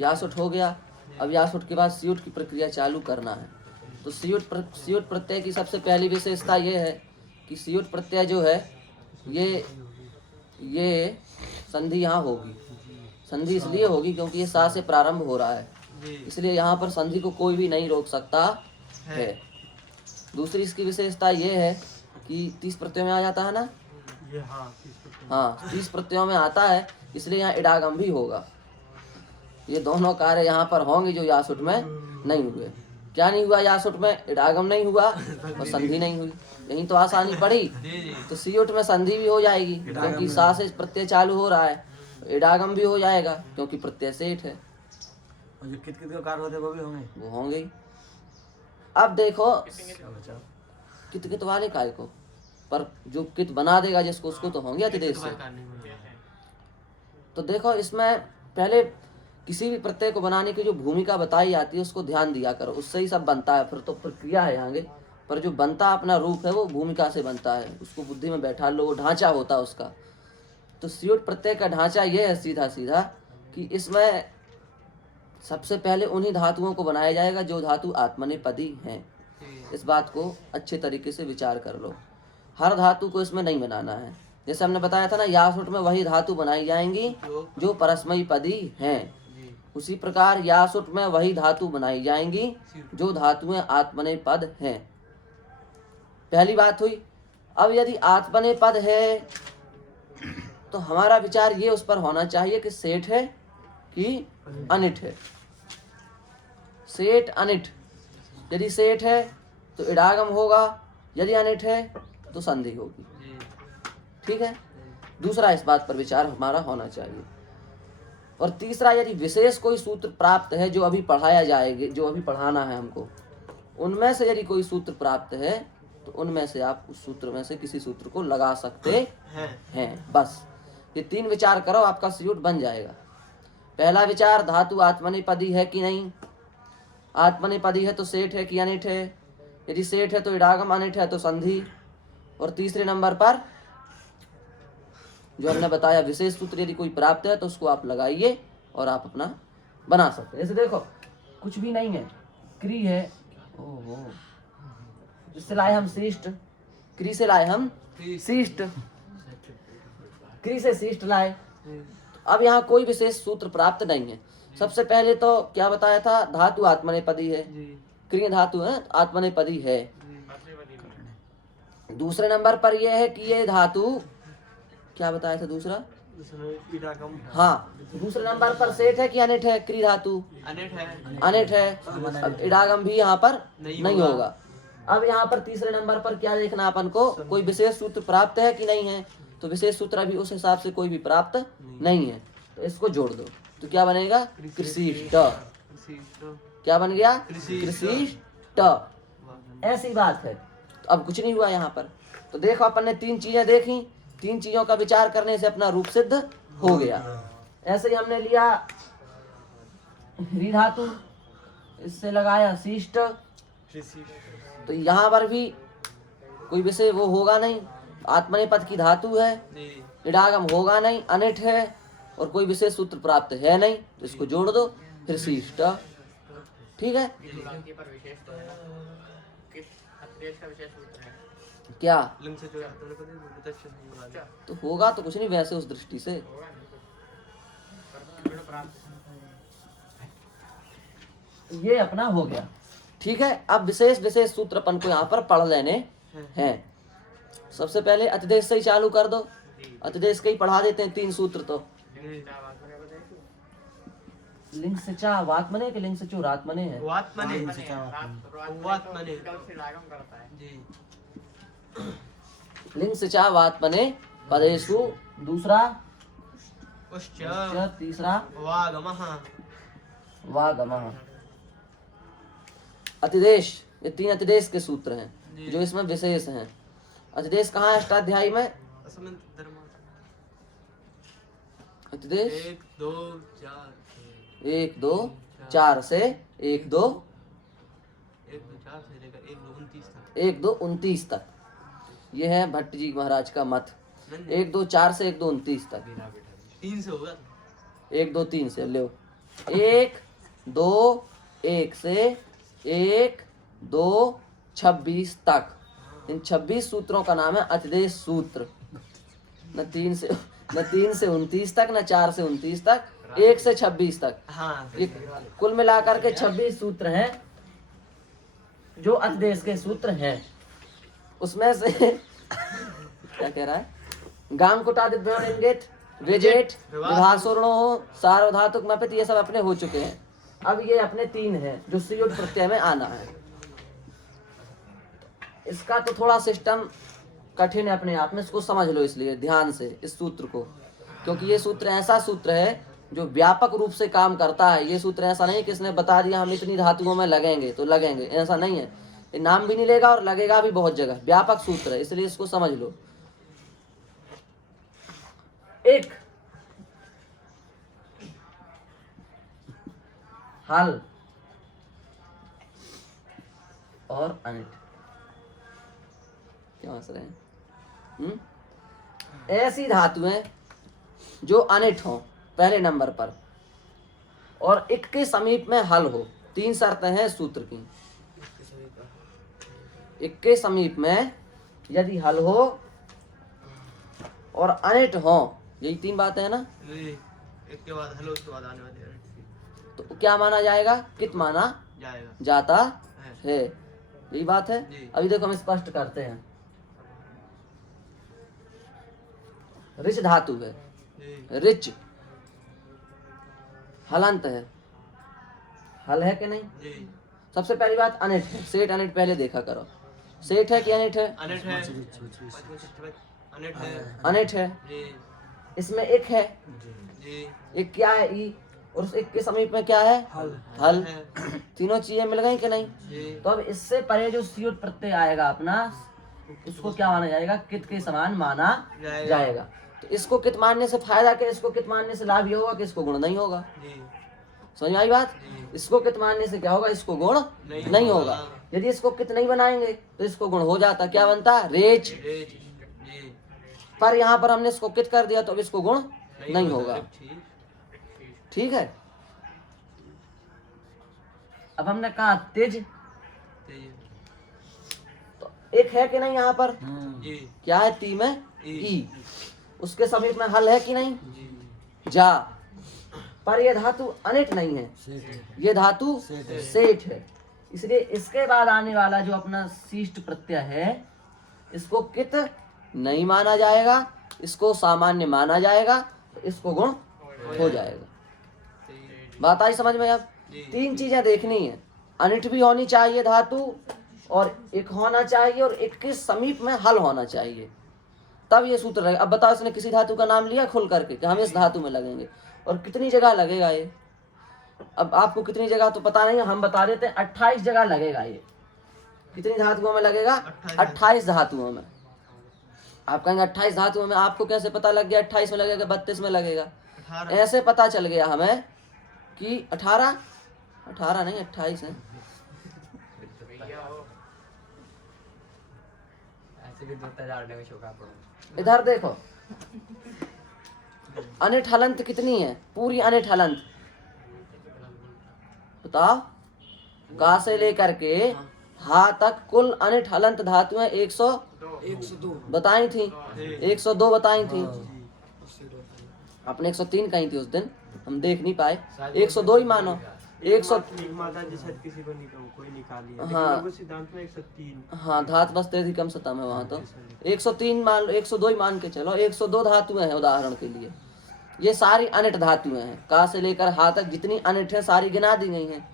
यासुट हो गया। अब यासुट के बाद सियुट की प्रक्रिया चालू करना है। तो सियुट प्रत्यय की सबसे पहली विशेषता ये है कि सियुट प्रत्यय जो है ये संधि यहाँ होगी। संधि इसलिए होगी क्योंकि ये सा से प्रारंभ हो रहा है, इसलिए यहाँ पर संधि को कोई भी नहीं रोक सकता है। दूसरी इसकी विशेषता ये है कि 30 प्रत्ययों में आ जाता है ना, हाँ 30 प्रत्ययों में आता है, इसलिए यहाँ इडागम भी होगा। ये दोनों कार्य यहाँ पर होंगे जो यासुट में नहीं हुए। क्या नहीं हुआ यासुट में? इडागम नहीं हुआ और संधि नहीं हुई। यही तो आसानी पड़ी। तो सियुट में संधि भी हो जाएगी क्योंकि सा से प्रत्यय चालू हो रहा है, इडागम भी हो जाएगा क्योंकि प्रत्यय सेठ है। और जो कित के कार्य होते हैं वो भी होंगे, वो होंगे ही। अब देखो कित वाले काय को, पर जो कित बना देगा जिसको उसको तो होंगे अतिदेश से। तो देखो इसमें पहले किसी भी प्रत्यय को बनाने की जो भूमिका बताई जाती है उसको ध्यान दिया करो, उससे ही सब बनता है। फिर तो प्रक्रिया है आगे, पर जो बनता अपना रूप है वो भूमिका से बनता है, उसको बुद्धि में बैठा लो, वो ढांचा होता है उसका। तो सियुट प्रत्यय का ढांचा ये है सीधा सीधा कि इसमें सबसे पहले उन्हीं धातुओं को बनाया जाएगा जो धातु आत्मनेपदी हैं। इस बात को अच्छे तरीके से विचार कर लो। हर धातु को इसमें नहीं बनाना है। जैसे हमने बताया था ना, यासुट में वही धातु बनाई जाएंगी जो परस्मयी पदी हैं। उसी प्रकार यासुट में वही धातु बनाई जाएंगी जो धातुएं आत्मनेपद हैं। पहली बात हुई। अब यदि आत्मनेपद है तो हमारा विचार ये उस पर होना चाहिए कि सेठ है कि अनिट है। सेठ अनिट, यदि सेठ है तो इडागम होगा, यदि अनिट है तो संधि होगी। ठीक है, दूसरा इस बात पर विचार हमारा होना चाहिए। और तीसरा, यदि विशेष कोई सूत्र प्राप्त है जो अभी पढ़ाया जाएगा, जो अभी पढ़ाना है हमको, उनमें से यदि कोई सूत्र प्राप्त है तो उनमें से आप उस सूत्र में से किसी सूत्र को लगा सकते हैं। बस ये 3 विचार करो, आपका सियुट बन जाएगा। पहला विचार, धातु आत्मनेपदी है कि नहीं। आत्मनेपदी है तो सेठ है कि अनिट है। यदि सेठ है तो इडागम, अनिट है तो संधि। और तीसरे नंबर पर जो हमने बताया विशेष सूत्र यदि कोई प्राप्त है तो उसको आप लगाइए और आप अपना बना सकते हैं। जैसे देखो कुछ भी नहीं है, क्री है, ओहो, जिससे लाए हम शिष्ट, क्री से लाए हम शिष्ट, क्री से शिष्ट लाए। अब यहाँ कोई विशेष सूत्र प्राप्त नहीं है। सबसे पहले तो क्या बताया था, धातु आत्मनेपदी है, क्रिय धातु है आत्मनेपदी है। दूसरे नंबर पर यह है कि ये धातु क्या बताया था दूसरा, हाँ दूसरे नंबर पर सेठ है कि अनिट है। क्रिय धातु अनिट है, अब इडागम भी यहाँ पर नहीं होगा। अब यहाँ पर तीसरे नंबर पर क्या देखना अपन को, कोई विशेष सूत्र प्राप्त है कि नहीं है। तो विशेष सूत्र अभी उस हिसाब से कोई भी प्राप्त नहीं है, तो इसको जोड़ दो तो क्या बनेगा, कृषिष्ट। क्या बन गया, कृषिष्ट। ऐसी बात है। तो अब कुछ नहीं हुआ यहाँ पर। तो देखो अपन ने 3 चीजें देखी, 3 चीजों का विचार करने से अपना रूप सिद्ध हो गया। ऐसे ही हमने लिया ह्री धातु, इससे लगाया शिष्ट, तो यहाँ पर भी कोई विषय वो होगा नहीं, आत्मनेपद की धातु है, इडागम होगा नहीं, अनिट है और कोई विशेष सूत्र प्राप्त है नहीं, तो इसको जोड़ दो फिर शिष्ट। ठीक है, क्या तो होगा तो कुछ नहीं वैसे उस दृष्टि से। ये अपना हो गया। ठीक है, अब विशेष सूत्र अपन को यहाँ पर पढ़ लेने हैं। सबसे पहले अतिदेश से ही चालू कर दो, अतिदेश के ही पढ़ा देते हैं 3 सूत्र। तो लिंग से चा वात्मने के लिंग से चो रात्मने है, लिंग से चा वात्मने पदेषु, दूसरा तीसरा वागमः। अतिदेश, ये 3 अतिदेश के सूत्र हैं जो इसमें विशेष हैं। अतिदेश कहाँ है अष्टाध्यायी में, अतिदेश 1 2 4 से 1 2 29 तक। ये है भट्ट जी महाराज का मत। 1 2 4 से 1 2 29 तक, 1 2 3 से ले 1 2 1 से 1 2 26 तक, इन 26 सूत्रों का नाम है अतिदेश सूत्र। न 3 से 29 तक, न 4 से 29 तक, 1 से 26 तक, ये कुल मिलाकर के 26 सूत्र हैं जो अतिदेश के सूत्र हैं। उसमें से क्या कह रहा है, गांगकुटा दिव्यान इंगित विजेट विभासुर्णो सार्वधातुक मपित, ये सब अपने हो चुके हैं। अब ये अपने 3 हैं जो संयुक्त प्रत्यय में आना है। इसका तो थोड़ा सिस्टम कठिन है अपने आप में, इसको समझ लो इसलिए ध्यान से इस सूत्र को, क्योंकि ये सूत्र ऐसा सूत्र है जो व्यापक रूप से काम करता है। ये सूत्र ऐसा नहीं कि इसने बता दिया हम इतनी धातुओं में लगेंगे तो लगेंगे, ऐसा नहीं है। ये नाम भी नहीं लेगा और लगेगा भी बहुत जगह, व्यापक सूत्र है, इसलिए इसको समझ लो। एक हल और अनिट, क्या हंस रहे हैं? ऐसी धातुएं जो अनिट हो पहले नंबर पर और एक के समीप में हल हो। 3 शर्तें हैं सूत्र की। एक के समीप में यदि हल हो और अनिट हो, यही 3 बातें हैं ना। एक के बाद हल, उसके बाद आने वाली तो क्या माना जाएगा? कित माना जाता है, यही बात है। अभी देखो हम स्पष्ट करते हैं। रिच धातु है, रिच हलंत है, हल है कि नहीं? सबसे पहली बात अनिट है। सेठ अनिट पहले देखा करो, सेठ है कि अनिट है? अनिट है, अनिट है। इसमें एक है, एक क्या है? ई, और उस एक के समीप में क्या है? हल। तीनों चीजें मिल गई कि नहीं? तो अब इससे परे जो सियुत प्रत्यय आएगा अपना, उसको क्या माना जाएगा? कित के समान माना जाएगा। तो इसको कित मानने से फायदा क्या? इसको कित मानने से लाभ ये होगा कि इसको गुण नहीं होगा। समझ में आई बात? इसको कित मानने से क्या होगा? इसको गुण नहीं होगा। यदि इसको कित नहीं बनाएंगे तो इसको गुण हो जाता। क्या बनता? रेच। पर यहाँ पर हमने इसको कित कर दिया तो अब इसको गुण नहीं होगा। ठीक है। अब हमने कहा तेज, तो एक है कि नहीं यहाँ पर? क्या है? ती में ई, उसके समीप में हल है कि नहीं? जा। पर यह धातु अनिट नहीं है, ये धातु सेठ है। इसलिए इसके बाद आने वाला जो अपना शिष्ट प्रत्यय है, इसको कित नहीं माना जाएगा, इसको सामान्य माना जाएगा, तो इसको गुण हो जाएगा। बात आई समझ में? अब 3 चीजें देखनी है। अनिट भी होनी चाहिए धातु, और एक होना चाहिए, और एक के समीप में हल होना चाहिए, तब ये सूत्र रहेगा। अब बताओ, इसने किसी धातु का नाम लिया खोल करके कि हम इस धातु में लगेंगे, और कितनी जगह लगेगा ये? अब आपको कितनी जगह तो पता नहीं है, हम बता देते हैं 28 जगह लगेगा ये। कितनी धातुओं में लगेगा? 28 धातुओं में। आप कहेंगे 28 धातुओं में, आपको कैसे पता लग गया 28 में लगेगा 32 में लगेगा? ऐसे पता चल गया हमें कि 18 नहीं 28 है। इधर देखो, अनिट हलंत कितनी है? पूरी अनिट हलंत बताओ। का से लेकर के हा तक कुल अनिट हलंत धातुएं 102 बताई थी, 102 बताई थी। आपने 103 कही थी उस दिन, हम देख नहीं पाए। 102 ही मानो। 100 किसी को कोई निकाली है, हाँ सिद्धांत में 103। हाँ, धात बस्ते अधिकम सतम है वहां। तो 103 मान लो, 102 ही मान के चलो। 102 धातुएं हैं उदाहरण के लिए। ये सारी अनिट धातुएं हैं, का से लेकर हा तक जितनी अनिट है सारी गिना दी गई हैं।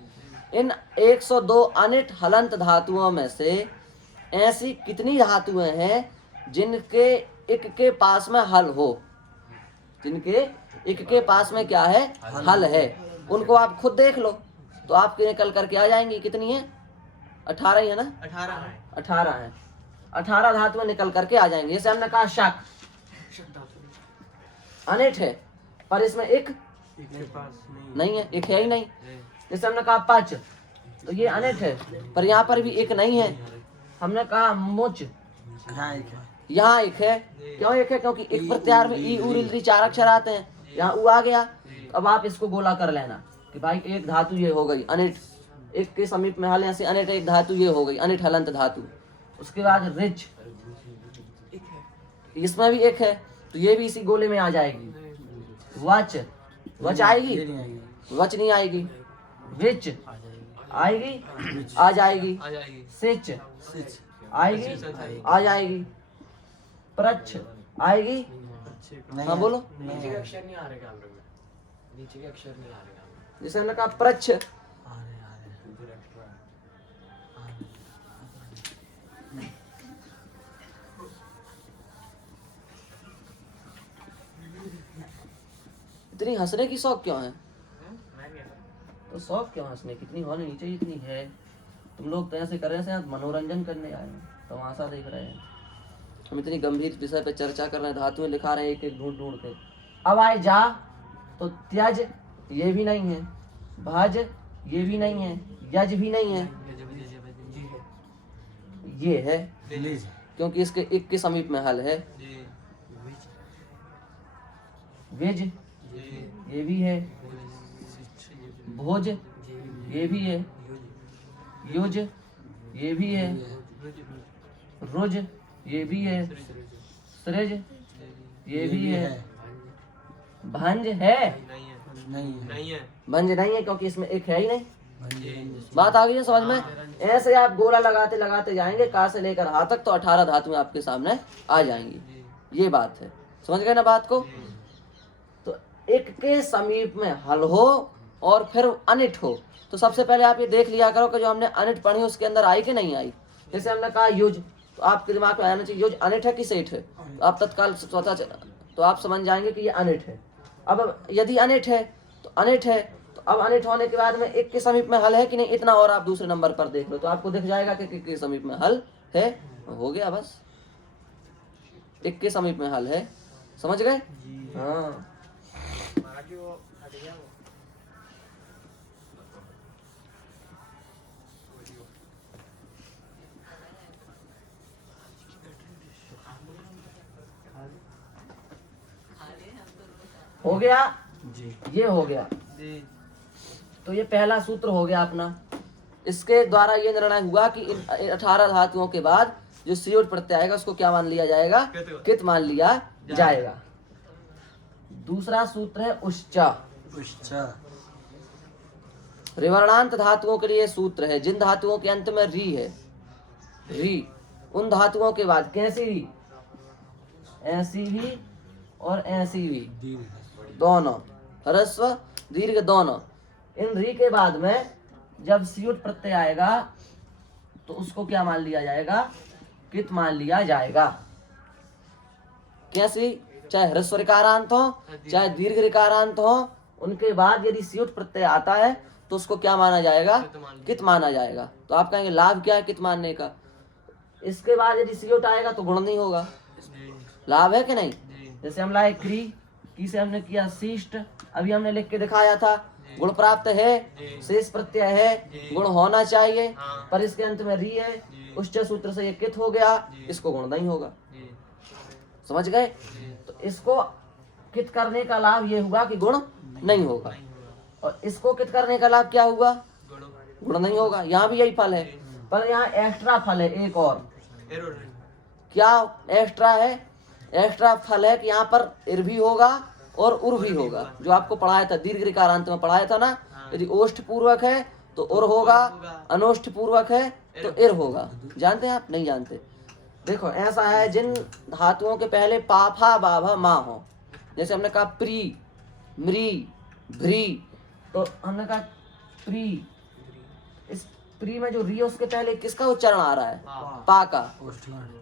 इन 102 अनिट हलंत धातुओं में से ऐसी कितनी धातुएं हैं जिनके एक के पास में हल हो? जिनके एक के पास में क्या है? हल है। उनको आप खुद देख लो तो आपके निकल करके आ जाएंगी। कितनी है? 18 ही है ना? 18 है। 18 धातुएं निकल करके आ जाएंगे। जैसे हमने कहा शक अनिट है, पर इसमें एक नहीं है, एक है ही नहीं। जैसे हमने कहा पच, तो ये अनिट है, पर यहाँ पर भी एक नहीं है। हमने कहा मुच, यहाँ एक है। क्यों एक है? क्योंकि एक प्रत्यार में ई उ री 4 अक्षर आते हैं, यहाँ उ आ गया। अब आप इसको गोला कर लेना, कि भाई एक धातु ये हो गई अनिट, एक के समीप में हल ऐसे अनिट एक धातु ये हो गई अनिट हलंत धातु। उसके बाद रिच, इसमें भी एक है तो ये भी इसी गोले में आ जाएगी। वच, वच आएगी, ये नहीं आएगी। वच नहीं आएगी। विच आ जाएगी। आएगी, आ जाएगी। आ जाएगी। सिच सिच आएगी, आ जाएगी। प्रच्छ आएगी। नहीं हाँ बोलो। नीचे के अक्षर नहीं आ रहे कैमरे में, नीचे के अक्षर नहीं आ रहे कैमरे में। जैसे हमने कहा प्रच्छ, आ रहे इतनी हंसने की शौक क्यों है? तो शौक क्यों हंसने की, इतनी होनी नहीं चाहिए, इतनी है। तुम लोग तो ऐसे कर रहे हैं मनोरंजन करने आए हैं, तमाशा देख रहे हैं। हम इतनी गंभीर विषय पे चर्चा कर रहे हैं, धातुएं लिखा रहे हैं एक एक ढूंढ ढूंढ के। अब आए जा तो त्यज ये भी नहीं है, भज ये भी नहीं है, यज भी नहीं है, ये है लीज क्योंकि इसके एक के समीप में हल है। विज ये भी है, भोज ये भी है, युज ये भी है, रुज ये भी है, सृज ये भी है, भंज है नहीं है, नहीं है। नहीं है। भंज नहीं है क्योंकि इसमें एक है ही नहीं। भंज बात आ गई है समझ में? ऐसे आप गोला लगाते लगाते जाएंगे का से लेकर हा तक तो 18 धातुएं आपके सामने आ जाएंगी। ये बात है, समझ गए ना बात को? तो एक के समीप में हल हो और फिर अनिट हो, तो सबसे पहले आप ये देख लिया करो कि जो हमने अनिट पढ़ी उसके अंदर आई कि नहीं आई। जैसे हमने कहा युज, तो आपके दिमाग में आना चाहिए युज अनिट है कि सेठ है, तो आप तत्काल तो आप समझ जाएंगे कि ये अनिट है। अब यदि अनिट है तो अनिट है, तो अब अनिट होने के बाद में एक के समीप में हल है कि नहीं, इतना और आप दूसरे नंबर पर देख लो तो आपको दिख जाएगा कि एक के समीप में हल है। हो गया बस, एक के समीप में हल है, समझ गए? हाँ हो गया, जी ये हो गया। जी तो ये पहला सूत्र हो गया अपना। इसके द्वारा ये निर्णय हुआ कि इन 18 धातुओं के बाद जो सियोट प्रत्यय आएगा उसको क्या मान लिया जाएगा? कित मान लिया जाएगा। दूसरा सूत्र है उश्चा। उश्चा रिवर्णांत धातुओं के लिए सूत्र है, जिन धातुओं के अंत में री है, री, उन धातुओं के बाद कैसी री? ऐसी भी और ऐसी भी, दीर्घ दोनों, ह्रस्व दीर्घ दोनों। इन री के बाद में जब सियुट प्रत्यय आएगा तो उसको क्या मान लिया जाएगा? कित मान लिया जाएगा। कैसी? चाहे ह्रस्व रिकारांत हो चाहे दीर्घ रिकारांत हो, उनके बाद यदि सियुट प्रत्यय आता है तो उसको क्या माना जाएगा? कित माना जाएगा। तो आप कहेंगे लाभ क्या है कित मानने का? इसके बाद यदि सियुट आएगा तो गुण नहीं होगा, लाभ है कि नहीं? जैसे हम लाए क्री, की से हमने किया शिष्ट, अभी हमने लिख के दिखाया था गुण प्राप्त है, शेष प्रत्यय है, गुण होना चाहिए, पर इसके अंत में री है, उच्च सूत्र से ये कित हो गया, इसको गुण नहीं होगा। समझ गए? तो इसको कित करने का लाभ ये हुआ कि गुण नहीं होगा, और इसको कित करने का लाभ क्या हुआ? गुण नहीं होगा। यहाँ भी यही फल है, पर यहाँ एक्स्ट्रा फल है एक और। क्या एक्स्ट्रा है? एक्स्ट्रा फल है कि यहाँ पर इर भी होगा और उर भी होगा, जो आपको पढ़ाया था दीर्घ रिकारांत में पढ़ाया था ना। यदि ओष्ठ पूर्वक है तो उर होगा, अनोष्ठ पूर्वक है तो इर होगा। जानते हैं आप? नहीं जानते? देखो ऐसा है, जिन धातुओं के पहले पाफा बाभा मा हो, जैसे हमने कहा प्री, म्री, भ्री, तो हमने कहा प्री, इस प्री में जो री है उसके पहले किसका उच्चारण आ रहा है? पा का।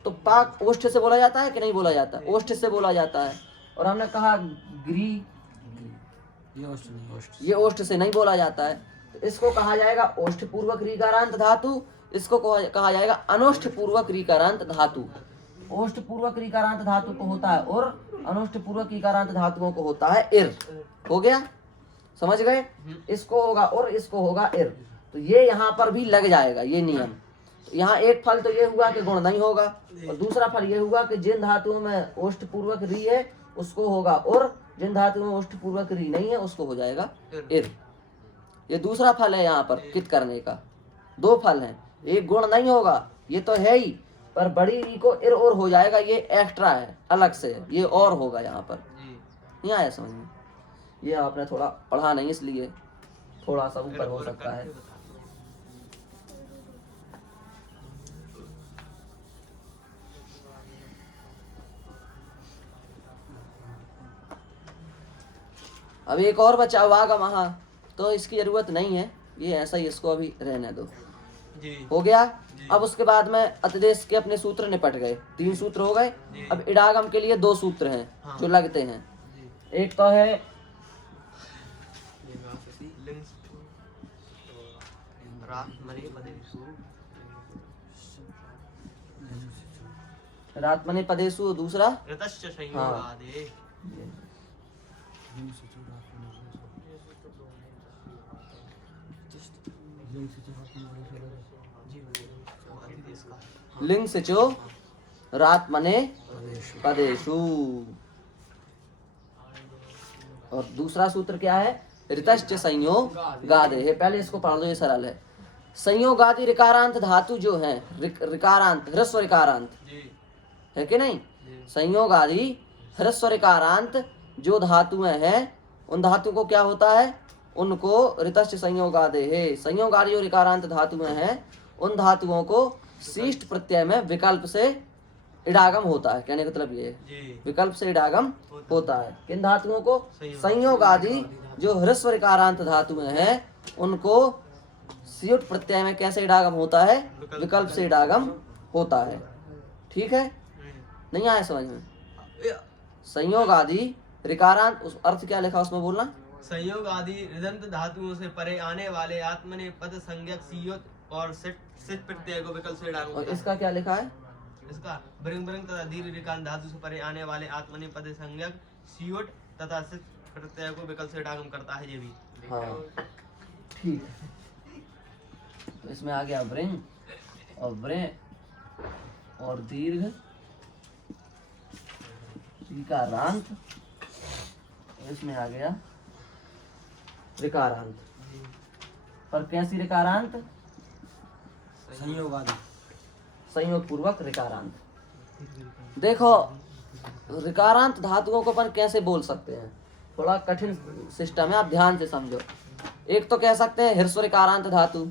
तो पाक ओष्ठ से बोला जाता है कि नहीं बोला जाता? ओष्ठ से बोला जाता है। और हमने कहा ग्री, ये ओष्ठ से नहीं बोला जाता है, तो इसको कहा जाएगा ओष्ठ पूर्वक रीकारांत धातु, इसको कहा जाएगा अनोष्ठ पूर्वक रीकारांत धातु। ओष्ठ पूर्वक रीकारांत धातु को होता है और अनोष्ठ पूर्वक रीकारांत धातुओं को होता है इर। हो गया? समझ गए? इसको होगा और इसको होगा इर, तो ये यहाँ पर भी लग जाएगा ये नियम। यहाँ एक फल तो ये हुआ कि गुण नहीं होगा, और दूसरा फल ये हुआ कि जिन धातुओं में ओष्ठ पूर्वक री है उसको होगा, और जिन धातुओं में ओष्ठ पूर्वक री नहीं है उसको हो जाएगा इर। ये दूसरा फल है यहाँ पर कित करने का। दो फल हैं, एक गुण नहीं होगा, ये तो है ही, पर बड़ी ई को इर और हो जाएगा, ये एक्स्ट्रा है, अलग से है, ये और होगा यहाँ पर। नहीं आया समझ में? ये आपने थोड़ा पढ़ा नहीं इसलिए थोड़ा सा ऊपर हो सकता है। अब एक और बचा वागमः, तो इसकी जरूरत नहीं है, ये ऐसा ही इसको अभी रहने दो। हो गया। अब उसके बाद में अतिदेश के अपने सूत्र निपट गए, 3 सूत्र हो गए। अब इडागम के लिए 2 सूत्र हैं जो लगते हैं। एक तो है रात्मने पदेशु, दूसरा हाँ लिंग सिचो रात्मने पदेशु। और दूसरा सूत्र क्या है? ऋतश्च संयोगादि है। पहले इसको पढ़ लो, ये सरल है। संयोगादि ऋकारांत धातु जो है, ऋकारांत ह्रस्व ऋकारांत है कि नहीं? संयोगादि ह्रस्व ऋकारांत जो धातुएं हैं, उन धातु को क्या होता है? उनको ऋतश्च संयोगादि है। संयोगादि जो ऋकारांत धातुएं हैं, उन धातुओं को शीष्ट प्रत्यय में विकल्प से इडागम होता है। कहने का मतलब ये है, विकल्प से इडागम होता है। किन धातुओं को? संयोग आदि जो ह्रस्व ऋकारांत धातुएं हैं, उनको स्युट प्रत्यय में कैसे इडागम होता है? विकल्प से इडागम होता है। ठीक है, नहीं आया समझ में? संयोग आदि ऋकारांत, उस अर्थ क्या लिखा उसमें बोलना। संयोग आदि ऋदंत धातुओं से परे आने वाले आत्मने पद संज्ञक सियोत और सिट प्रत्यय को विकल्प से इडागम और होता है। इसका क्या लिखा है? इसका ब्रिंग ब्रिंग तथा दीर्घ ऋकारांत धातु से परे आने वाले आत्मने पद संज्ञक सियोट तथा सिट प्रत्यय को विकल्प से इडागम करता है। ये भी हाँ ठीक है। तो इसमें आ गया ब्रिंग और ब्रे और दीर्घ ऋकारांत, इसमें आ गया ऋकारांत। पर कैसी ऋकारांत? संयोग आदि संयोग पूर्वक ऋकारांत। देखो ऋकारांत धातुओं को अपन कैसे बोल सकते हैं, थोड़ा कठिन सिस्टम है, आप ध्यान से समझो। एक तो कह सकते हैं ह्रस्व ऋकारांत धातु,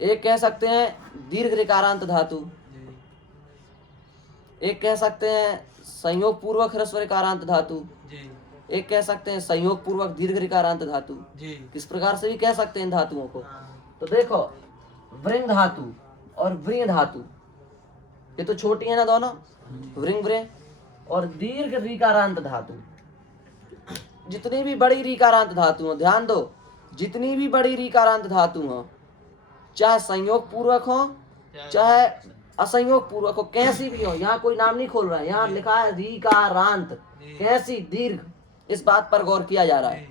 एक कह सकते हैं दीर्घ ऋकारांत धातु, एक कह सकते हैं संयोग पूर्वक ह्रस्व ऋकारांत धातु, एक कह सकते हैं संयोग पूर्वक दीर्घ ऋकारांत धातु। किस प्रकार से भी कह सकते हैं इन धातुओं को। तो देखो वृंग धातु और व्रीं धातु, ये तो छोटी है ना दोनों, वृंग व्रे। और दीर्घ ऋकारांत धातु, जितनी भी बड़ी ऋकारांत धातु हो, ध्यान दो, जितनी भी बड़ी ऋकारांत धातु हो, चाहे संयोग पूर्वक हो चाहे असंयोग पूर्वक हो, कैसी भी हो, यहाँ कोई नाम नहीं खोल रहा है, यहाँ लिखा है ऋकारांत, कैसी दीर्घ, इस बात पर गौर किया जा रहा है।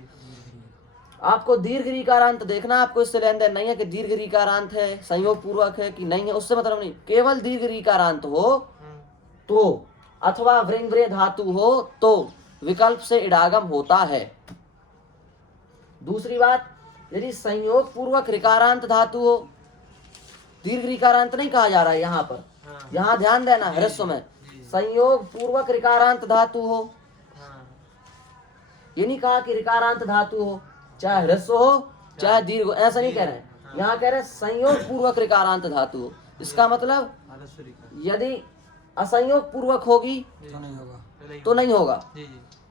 आपको दीर्घ ऋकारांत देखना, आपको इससे लेन देन नहीं है कि दीर्घ ऋकारांत है संयोग पूर्वक है कि नहीं है, उससे मतलब नहीं। केवल दीर्घ ऋकारांत हो तो अथवा वृंग व्रे धातु हो तो विकल्प से इडागम होता है। दूसरी बात, यदि संयोग पूर्वक ऋकारांत धातु हो, दीर्घ ऋकारांत नहीं कहा जा रहा है यहाँ पर, यहाँ ध्यान देना ह्रस्व में, संयोग पूर्वक ऋकारांत धातु हो, ये नहीं कहा कि ऋकारांत धातु हो, चाहे ह्रस्व हो चाहे दीर्घ हो, ऐसा नहीं कह रहे हैं। यहाँ कह रहे हैं संयोग पूर्वक ऋकारांत धातु हो। इसका मतलब यदि असंयोग पूर्वक होगी तो नहीं होगा, तो नहीं होगा,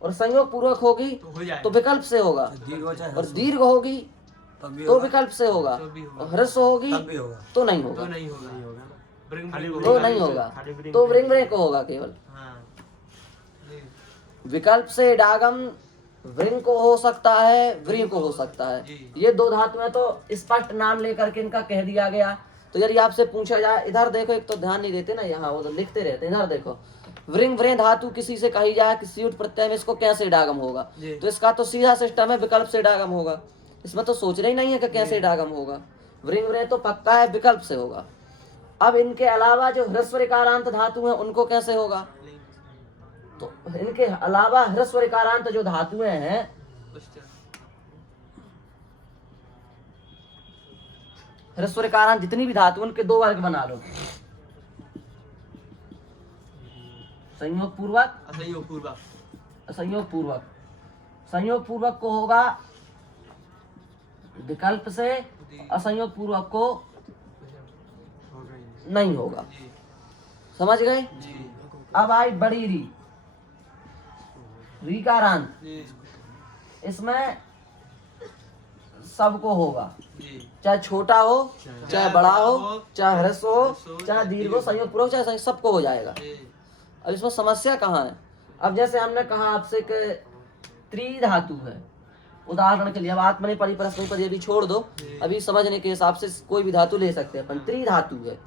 और संयोग पूर्वक होगी तो विकल्प से होगा, दीर्घ हो चाहे और ह्रस्व दीर्घ होगी तब भी तो होगा, विकल्प से होगा, और ह्रस्व होगी तब भी होगा। तो नहीं होगा, नहीं होगा, तो नहीं होगा, तो वृंग व्रे को होगा केवल। विकल्प से इडागम वृंग को हो सकता है, व्रीं को हो सकता है। ये दो धातुएं तो स्पष्ट नाम लेकर के इनका कह दिया गया। तो यदि आपसे पूछा जाए, इधर देखो, एक तो ध्यान नहीं देते ना, यहाँ वो तो लिखते रहते हैं, इधर देखो, वृंग व्रे धातु किसी से कही जाए किसी उठ प्रत्यय में, इसको कैसे इडागम होगा, तो इसका तो सीधा सिस्टम है, विकल्प से इडागम होगा। इसमें तो सोचना ही नहीं है कि कैसे इडागम होगा। वृंग व्रे तो पक्का है, विकल्प से होगा। अब इनके अलावा जो ह्रस्व ऋकारांत धातु है, उनको कैसे होगा? तो इनके अलावा ह्रस्व ऋकारांत जो धातुएं हैं, ह्रस्व ऋकारांत जितनी भी धातु उनके दो वर्ग बना लो। संयोग पूर्वक, असंयोग पूर्वक, असंयोग पूर्वक। संयोग पूर्वक को होगा विकल्प से, असंयोग पूर्वक को नहीं होगा। जी समझ गए? जी अब आई बड़ी री, रीकारांत। जी इसमें सबको होगा, जी चाहे छोटा हो, चाहे बड़ा हो, चाहे ह्रस्व हो, चाहे दीर्घ हो, संयोग पूर्वक चाहे सबको हो जाएगा। जी अब इसमें समस्या कहाँ है? अब जैसे हमने कहा आपसे कि त्रिधातु है, उदाहरण के लिए, अब आत्मनेपदी परस्मैपदी अभी छोड़ दो, अभी समझने के हिसाब से कोई भी धातु ले सकते हैं अपन। त्रिधातु है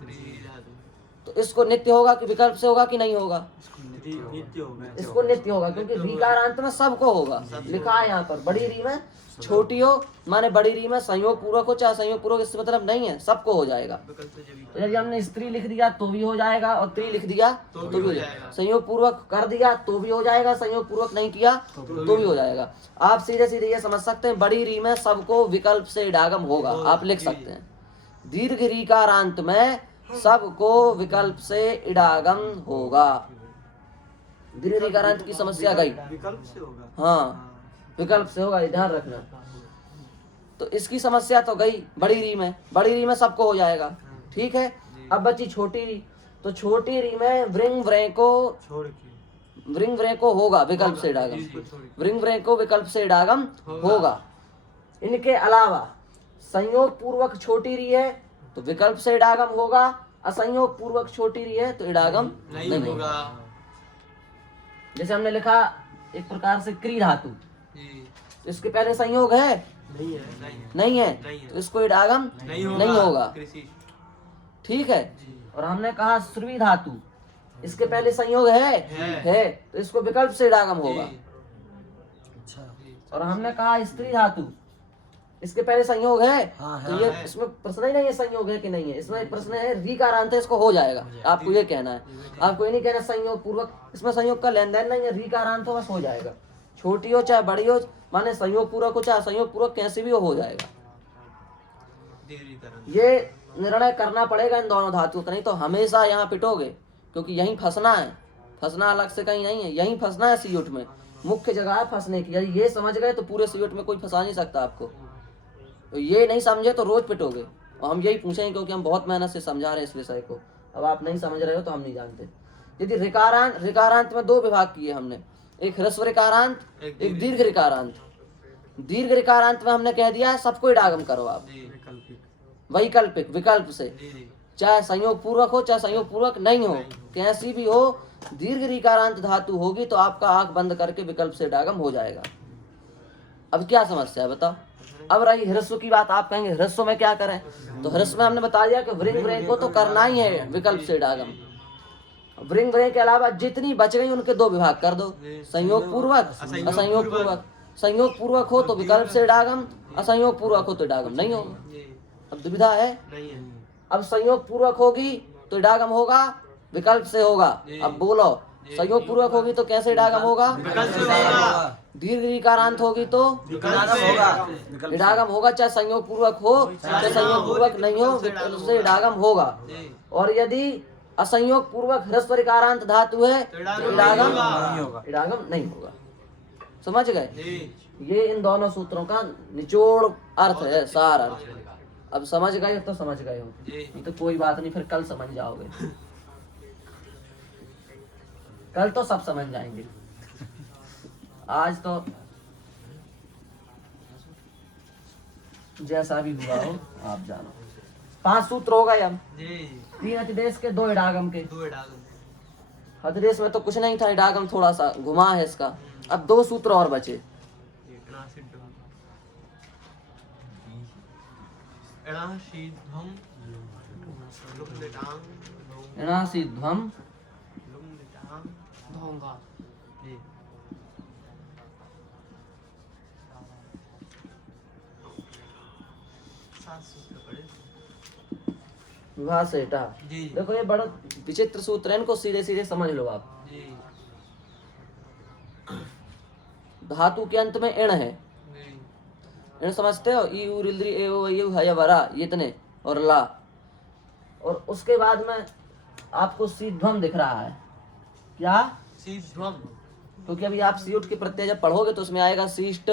तो इसको नित्य होगा कि विकल्प से होगा कि नहीं होगा? नित्य होगा। इसको नित्य होगा, क्योंकि रीकारांत में सबको होगा। लिखा है यहाँ पर बड़ी री में छोटी हो, माने बड़ी री में संयोग पूर्वक हो चाहे संयोग पूर्वक, इससे मतलब नहीं है, सबको हो जाएगा। विकल्प से जब तो यदि हमने स्त्री लिख दिया तो भी हो जाएगा, और त्रि लिख दिया तो भी हो जाएगा। संयोग पूर्वक कर दिया तो भी हो जाएगा, संयोग पूर्वक नहीं किया तो भी हो जाएगा। आप सीधे सीधे ये समझ सकते हैं, बड़ी री में सबको विकल्प से इडागम होगा, आप लिख सकते हैं। दीर्घ रीकारांत में सबको विकल्प से इडागम होगा। दीर्घ रीकारांत की समस्या गई। विकल्प से होगा। हाँ, विकल्प से होगा, ध्यान रखना। तो इसकी समस्या तो गई बड़ी री में, बड़ी री में सबको हो जाएगा, ठीक है। अब बची छोटी री, तो छोटी री में वृंग व्रें को, छोड़ के वृंग व्रें को होगा विकल्प से इडागम, वृंग व्रें को विकल्प से इडागम होगा। इनके अलावा संयोग पूर्वक छोटी री है तो विकल्प से इडागम होगा, असंयोग पूर्वक छोटी री है तो इडागम नहीं होगा। जैसे हमने लिखा एक प्रकार से क्री धातु, जी इसके पहले संयोग है नहीं है। नहीं है, नहीं है। तो इसको इडागम नहीं नहीं होगा, कृषि ठीक है। जी और हमने कहा श्रुवी धातु, इसके पहले संयोग है। है तो इसको विकल्प से इडागम होगा। जी अच्छा। और हमने कहा स्त्री धातु, इसके पहले संयोग है हाँ, तो ये है। इसमें प्रश्न ही नहीं है संयोग है कि नहीं है, इसमें प्रश्न है रीकारांत है, इसको हो जाएगा। आपको ये कहना है, आपको ये नहीं कहना संयोग पूर्वक, इसमें संयोग का लेन देन नहीं है, रीकारांत हो बस हो जाएगा। छोटी हो चाहे बड़ी हो, माने संयोग पूर्वक हो चाहे संयोग पूर्वक, कैसे भी हो जाएगा। दीर्घीकरण ये निर्णय करना पड़ेगा इन दोनों धातुओं का, नहीं तो हमेशा यहाँ पिटोगे, क्योंकि यहीं फंसना है, फंसना अलग से कहीं नहीं है, यहीं फंसना है सीयूट में, मुख्य जगह है फंसने की। यदि ये समझ गए तो पूरे सीयूट में कोई फंसा नहीं सकता आपको, तो ये नहीं समझे तो रोज पिटोगे। और हम यही पूछेंगे क्योंकि हम बहुत मेहनत से समझा रहे हैं इस विषय को, अब आप नहीं समझ रहे हो तो हम नहीं जानते। यदि ऋकारांत में दो विभाग किए हमने, एक ह्रस्व ऋकारांत, एक दीर्घ ऋकारांत। दीर्घ ऋकारांत में हमने कह दिया सबको इडागम करो आप, जी वैकल्पिक विकल्प से, जी जी चाहे संयोग पूर्वक हो चाहे संयोग पूर्वक नहीं हो, कैसी भी हो, दीर्घ ऋकारांत धातु होगी तो आपका आंख बंद करके विकल्प से इडागम हो जाएगा। अब क्या समस्या है बताओ? अब रही ह्रस्व की बात, आप कहेंगे ह्रस्व में क्या करें, तो ह्रस्व में हमने बता दिया कि वृंग व्रें को तो करना ही है विकल्प से इडागम। वृंग व्रें के अलावा जितनी बच गई उनके दो विभाग कर दो, संयोग पूर्वक, असंयोग पूर्वक। संयोग पूर्वक हो तो विकल्प से इडागम, असंयोग पूर्वक हो तो इडागम नहीं होगा। जी अब दुविधा है। नहीं है अब संयोग पूर्वक होगी तो इडागम होगा, विकल्प से होगा। अब बोलो, संयोग पूर्वक होगी तो कैसे इडागम होगा? विकल्प से होगा। दीर्घ ऋकारांत होगी तो विकल्प से होगा। इडागम होगा, चाहे संयोग पूर्वक हो चाहे संयोग पूर्वक नहीं हो, विकल्प से इडागम होगा। जी और यदि असंयोग पूर्वक ह्रस्व ऋकारांत धातु है तो इडागम नहीं होगा। इडागम नहीं होगा। समझ गए? जी ये इन दोनों सूत्रों का निचोड़ अर्थ है, सार अर्थ। अब समझ गए तो समझ गए हो, जी नहीं तो कोई बात नहीं, फिर कल समझ जाओगे। कल तो सब समझ जाएंगे, आज तो जैसा भी हुआ हो आप जानो। 5 सूत्र हो गए हम, जी 3 अतिदेश के 2 इडागम के। दो डागम अतिदेश में तो कुछ नहीं था, इडागम थोड़ा सा घुमा है इसका। अब 2 सूत्र और बचे। एणाशीध्वम लुंगटांग ऋणासीध्वम लुंगटांग धोंगा। जी सात सूत्र पढ़े। विवाह से हटा। जी देखो ये बड़ा विचित्र सूत्र है, इनको सीधे सीधे समझ लो आप। जी धातु के अंत में इण है, जी इण समझते हो? ई उ रिल्द्री ए ओ यू हय वरा, ये इतने और ला, और उसके बाद में आपको सीध्वम दिख रहा है। क्या? सीध्वम। क्योंकि अभी आप सीयुट के प्रत्यय जब पढ़ोगे तो उसमें आएगा सीष्ट,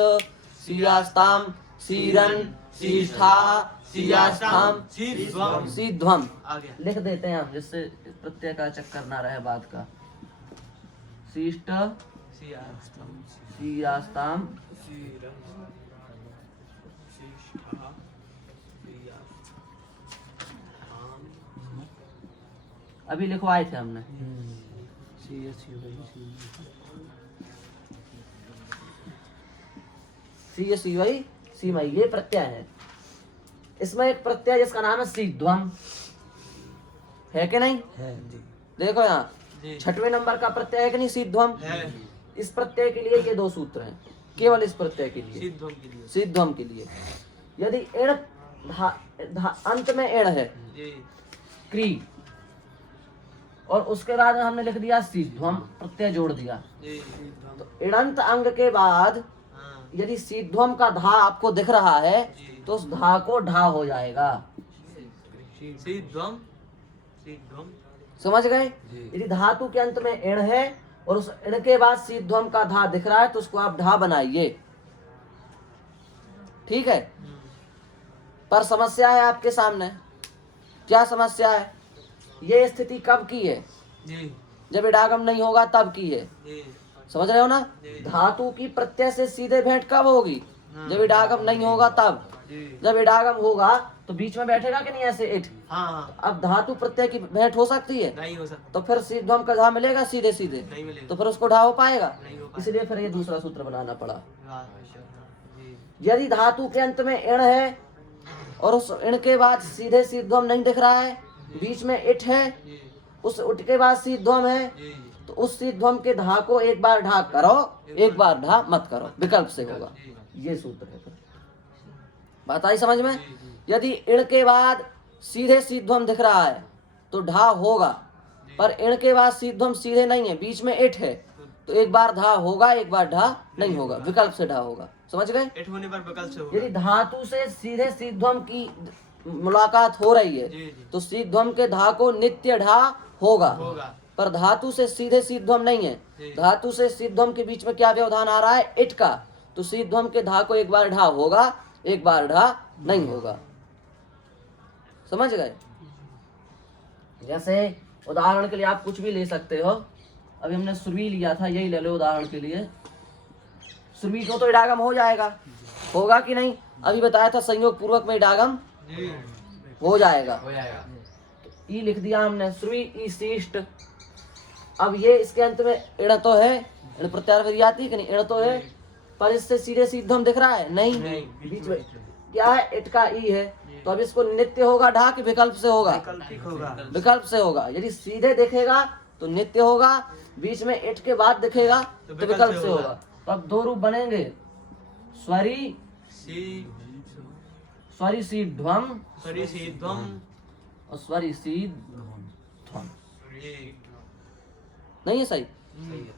सीयास्ताम, सीरन, सीष्ठा, सीयास्थाम, सीध्वम। सीध्वम। आ गया। लिख देते हैं हम, जिससे प्रत्यय का चक्कर ना रहे बात का। सीष्ट, सीयास्थाम, सीयास्ताम, सीरन, सीष्ठा, सीयास्थाम। अभी लिखवाए थे हमने। सी वही सीमई, ये प्रत्यय है। इसमें एक प्रत्यय जिसका नाम है सीध्वम, है कि नहीं? है जी। देखो यहाँ जी। 6वें नंबर का प्रत्यय है कि नहीं, सीध्वम। है। इस प्रत्यय के लिए ये 2 सूत्र हैं, केवल इस प्रत्यय के लिए, सीध्वम के लिए। सीध्वम के लिए। यदि इण अंत में इण है, जी। क्री, और उसके बाद हमने लिख दिया सीध्वम, प्रत्यय जोड़ दिया, जी। तो इणंत अंग के बाद हाँ। यदि सीध्वम का धा आपको दिख रहा है तो उस धा को ढा हो जाएगा। सीध्वम, सीध्वम। समझ गए? यदि धातु के अंत में इण है और उस इण के बाद सीध्वम का धा दिख रहा है तो उसको आप ढा बनाइए। ठीक है? पर समस्या है आपके सामने। क्या समस्या है? ये स्थिति कब की है? जी। जब इडागम नहीं होगा तब की है। जी। समझ रहे हो ना? जी। धातु की प्रत्यय से सीधे भेंट कब होगी? जब इडागम नहीं होगा तब। जी। जब इडागम होगा तो बीच में बैठेगा कि नहीं, ऐसे इट। हाँ। अब धातु प्रत्यय की भेंट हो सकती है? नहीं हो सकता। तो फिर सीध्वम का धा मिलेगा सीधे सीधे? नहीं मिलेगा। तो फिर उसको ढा हो पाएगा? नहीं हो पाएगा। इसलिए फिर ये दूसरा सूत्र बनाना पड़ा। वाह, जी। यदि धातु के अंत में इण है और उस इण के बाद सीधे सीध्वम नहीं दिख रहा है, बीच में इट है, जी। उस उट के बाद सीध्वम है, जी। तो उस सीध्वम के धा को एक बार ढा करो, एक बार ढा मत करो, विकल्प से होगा। ये सूत्र है। फिर बात आई समझ में? यदि इण के बाद सीधे सीध्वम दिख रहा है तो ढा होगा, पर इण के बाद सीध्वम सीधे नहीं है, बीच में इट है, तो एक बार धा होगा, एक बार ढा नहीं होगा, विकल्प से ढा होगा। समझ गए? इट होने पर विकल्प से होगा। यदि धातु से सीधे सीध्वम की मुलाकात हो रही है जी, जी। तो सीध्वम के धा को नित्य ढा होगा, होगा। पर धातु से सीधे सीध्वम नहीं है, जी। धातु से सीध्वम के बीच में क्या व्यवधान आ रहा है? इट का, तो सीध्वम के धा को एक बार ढा होगा, एक बार ढा नहीं होगा। समझ गए? जैसे उदाहरण के लिए आप कुछ भी ले सकते हो। अभी हमने सुरवी लिया था, यही ले लो उदाहरण के लिए। सुरवी को तो इडागम हो जाएगा, होगा कि नहीं? अभी बताया था संयोग पूर्वक में इडागम जी। हो जाएगा। हो जाएगा। ई लिख दिया हमने, श्रुवी ई शिष्ट। अब ये इसके अंत में इण तो है, इण प्रत्यार विर्याती कि नहीं, इण तो है, पर इससे सीधे सीधम दिख रहा है नहीं, बीच में क्या है? इट का ई है, तो अब इसको नित्य होगा ढा कि विकल्प से होगा? वैकल्पिक होगा। विकल्प से होगा। यदि सीधे दिखेगा तो नित्य होगा, बीच में इट के बाद दिखेगा तो विकल्प से होगा। तो अब 2 रूप बनेंगे, स्वरी स्वरी सीध्वम स्वरी सीध्वम और स्वरी सीध्वम। जी। नहीं है सही? सही है।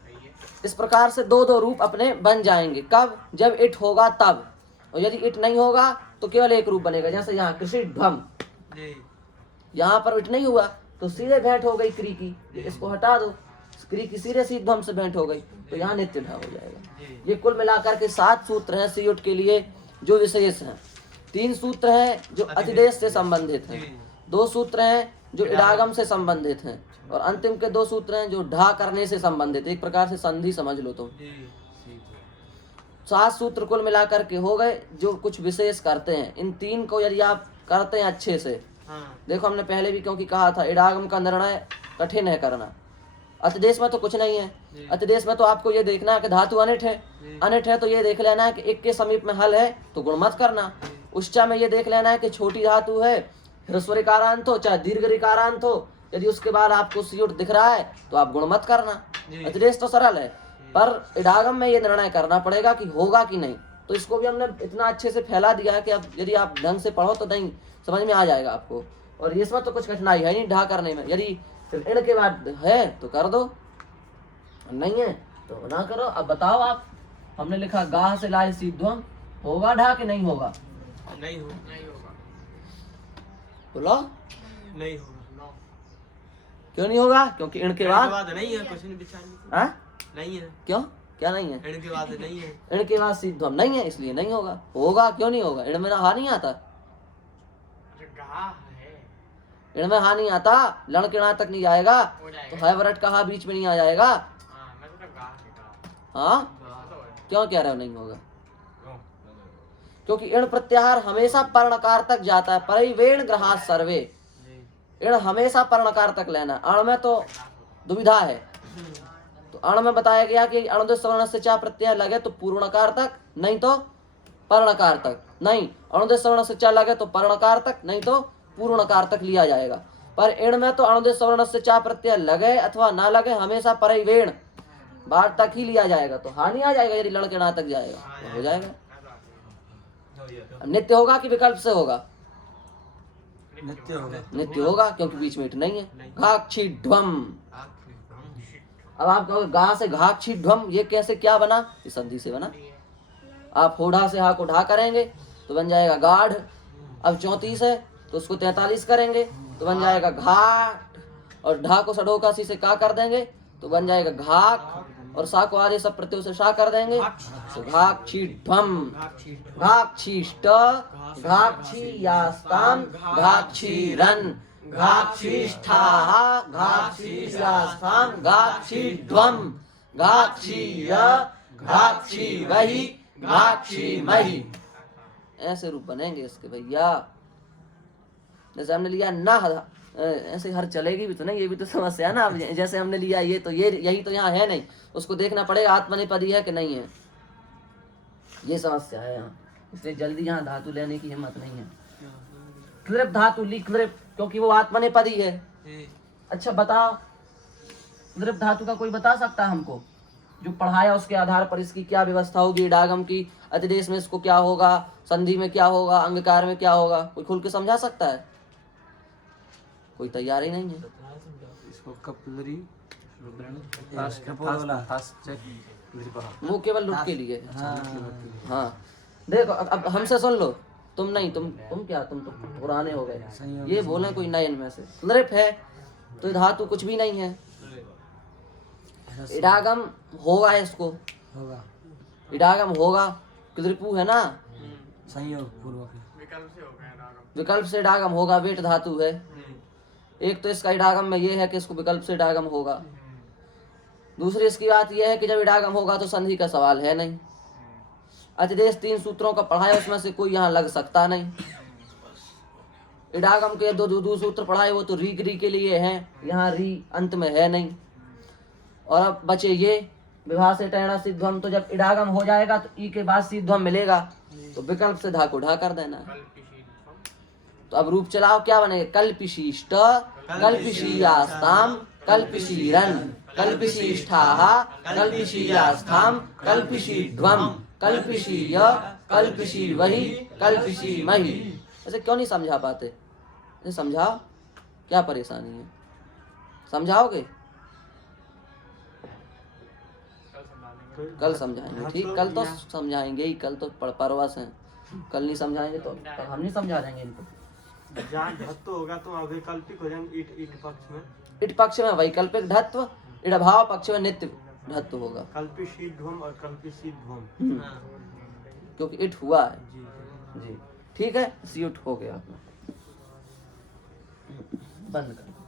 इस प्रकार से 2 रूप अपने बन जाएंगे। कब? जब इट होगा तब। और यदि इट नहीं होगा तो केवल एक रूप बनेगा। जैसे यहाँ कृषि ध्वम, जी। यहाँ पर इट नहीं हुआ तो सीधे भेंट हो गई क्री की, इसको हटा दो, क्री की सीधे सीध्वम से भेंट हो गई, तो यहाँ नित्य ढा हो जाएगा। ये कुल मिलाकर के 7 सूत्र हैं सीयुट के लिए जो विशेष हैं। 3 सूत्र हैं जो अतिदेश से संबंधित हैं, 2 सूत्र हैं जो इडागम से संबंधित हैं, और अंतिम के 2 सूत्र हैं जो ढा करने से संबंधित। एक प्रकार से संधि समझ लो तुम। 7 सूत्र कुल मिलाकर के हो गए जो कुछ विशेष करते हैं। इन 3 को यदि आप करते हैं अच्छे से, देखो हमने पहले भी क्योंकि कहा था इडागम का निर्णय कठिन है करना। अतिदेश में तो कुछ नहीं है। अतिदेश में तो आपको ये देखना है कि धातु अनिट है, अनिट है तो ये देख लेना है कि एक के समीप में हल है तो गुण मत करना। उच्चा में ये देख लेना है कि छोटी धातु है, ह्रस्व ऋकारांत हो चाहे दीर्घ ऋकारांत हो, यदि उसके बाद आपको सीयुट दिख रहा है तो आप गुण मत करना। अतिदेश तो सरल है, पर इडागम में ये निर्णय करना पड़ेगा कि होगा कि नहीं। तो इसको भी हमने इतना अच्छे से फैला दिया है कि अब यदि आप ढंग से पढ़ो तो नहीं समझ में आ जाएगा आपको। और इसमें तो कुछ कठिनाई है नहीं ढा करने में। यदि इण के बाद है तो कर दो, नहीं है तो ना करो। अब बताओ आप, हमने लिखा गाह से लाए सीध्वम, होगा ढा कि नहीं होगा? नहीं होगा। बोलो नहीं होगा। क्यों नहीं होगा? क्योंकि इण के बाद नहीं है, क्वेश्चन विचार हाँ? नहीं है। क्यों? क्या नहीं है? इण के बाद नहीं है। इण के बाद सिद्ध हम नहीं है, इसलिए नहीं होगा। होगा क्यों नहीं होगा? इण में ना हा नहीं आता, इण में हा नहीं आता, लण के णा तक नहीं जाएगा तो है वरट का हा बीच में नहीं आ जाएगा। हाँ क्यों कह रहे हो नहीं होगा? क्योंकि इण प्रत्याहार हमेशा पर्णकार तक जाता है। परिवेण ग्रहात सर्वे, इण हमेशा पर्णकार तक लेना। अण में तो दुविधा है, तो अण में बताया गया कि अणुदेश सवर्ण से चा प्रत्यय लगे तो पूर्णकार तक, नहीं तो पर्णकार तक। नहीं, अणुदेश सवर्ण से चा लगे तो पर्णकार तक, नहीं तो पूर्णकार तक लिया जाएगा। पर इण में तो अणुदेश सवर्ण से चा प्रत्यय लगे अथवा ना लगे, हमेशा परिवेण बार तक ही लिया जाएगा। तो हानि आ जाएगा यदि लड़ के ना तक जाएगा तो हो जाएगा। नित्य होगा कि विकल्प से होगा? नित्य होगा। नित्य होगा, क्योंकि बीच में ईट नहीं है। घाक्षी ध्वम, अब आप कहोगे गा से घाक्षी ध्वम, ये कैसे क्या बना? इस संधि से बना। आप होढ़ा से हा को ढा करेंगे तो बन जाएगा गाढ़। अब 34 है तो उसको 43 करेंगे तो बन जाएगा घाट, और ढा को सडोका सी से का कर देंगे तो बन जाएगा घाक, और सा को आधे सब प्रत्यय से शा कर देंगे तो घाक्षी ध्वम। घाक्षीष्ट, घाक्षीयास्ताम, घाक्षीरन, घाक्षीष्ठाः, घाक्षीयास्ताम, घाक्षीध्वम, घाक्षीय, घाक्षीवहि, घाक्षीमहि। ऐसे रूप बनेंगे इसके भैया। जैसे हमने लिया ना, ऐसे हर चलेगी भी तो नहीं, ये भी तो समस्या है ना। अब जैसे हमने लिया ये तो ये यही तो यहाँ है नहीं, उसको देखना पड़ेगा आत्मनेपदी है कि नहीं है, ये समस्या है यहाँ। इसलिए जल्दी यहाँ धातु लेने की हिम्मत नहीं है। क्लिप धातु ली, क्लिप, क्योंकि वो आत्मनेपदी है। अच्छा बताओ, क्लिप धातु का कोई बता सकता है हमको? जो पढ़ाया उसके आधार पर इसकी क्या व्यवस्था होगी? इडागम की अतिदेश में इसको क्या होगा, संधि में क्या होगा, अंगकार में क्या होगा? कोई खुल के समझा सकता है? कोई तैयार ही नहीं है। इसको कपलरी वो केवल लुट के लिए। हाँ देखो, अब हमसे सुन लो, तुम नहीं, तुम क्या, तुम तो पुराने हो गए। ये बोले कोई नए इनमें से नृप है तो धातु कुछ भी नहीं है। इडागम होगा, इसको होगा, इडागम होगा। कृपु है ना, संयोग पूर्वक विकल्प से इडागम होगा। वेट धातु है। एक तो इसका इडागम में ये है कि इसको विकल्प से इडागम होगा। दूसरी इसकी बात यह है कि जब इडागम होगा तो संधि का सवाल है नहीं। अतिदेश 3 सूत्रों का पढ़ाया, उसमें से कोई यहाँ लग सकता नहीं। इडागम के दो सूत्र पढ़ाए वो तो री के लिए हैं, यहाँ री अंत में है नहीं। और अब बचे ये विवाह से टहना सिद्धम, तो जब इडागम हो जाएगा तो ई के बाद सिद्धम मिलेगा तो विकल्प से धा को ढा कर देना। तो अब रूप चलाओ, क्या बनेगा? कल्पिशीष्ट, कल्पिशीयास्ताम, कल्पिशीरन, कल्पिशीष्ठाः, कल्पिशीयास्थाम, कल्पिशीध्वम, कल्पिशीय, कल्पिशीवहि, कल्पिशीमहि। ऐसे क्यों नहीं समझा पाते? ऐसे समझाओ, क्या परेशानी है? समझाओगे? कल समझाएंगे, ठीक, कल तो समझाएंगे ही। कल तो परवश हैं, कल नहीं समझाएंगे तो हम नहीं समझा देंगे इनको। जहाँ धत्व होगा तो अवैकल्पिक हो जाएंगे। ईट पक्ष में, इट पक्ष में वैकल्पिक धत्व, इड भाव पक्ष में नित्य धत्व होगा। कल्पिशीध्वम और कल्पिशीध्वम, क्योंकि इट हुआ है जी। ठीक है, सीट हो गया अपना, बंद कर।